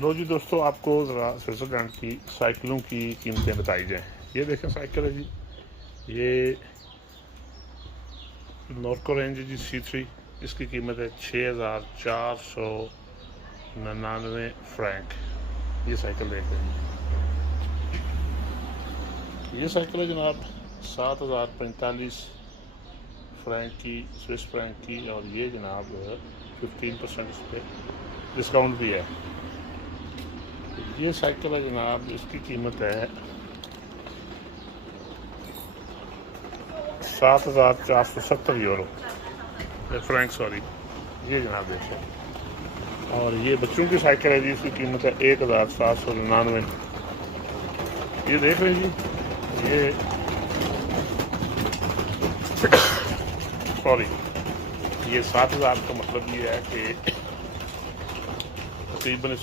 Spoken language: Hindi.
लो जी दोस्तों, आपको ज़रा स्विट्ज़रलैंड की साइकिलों की कीमतें बताई जाएँ। ये देखें साइकिल है जी, ये नॉर्को रेंज है जी C3। इसकी कीमत है 6,499 फ्रैंक। ये साइकिल देख रहे हैं। ये साइकिल है जनाब 7,045 फ्रैंक की, स्विस फ्रैंक की, और ये जनाब 15% इस पर डिस्काउंट भी है। ये साइकिल है जनाब, इसकी कीमत है 7,470 यूरो फ्रैंक, सॉरी। ये जनाब देखो, और ये बच्चों की साइकिल है जी, इसकी कीमत है 1,799। ये देख रहे हैं जी, ये सॉरी, ये 7,000 का मतलब ये है कि तकरीबन इस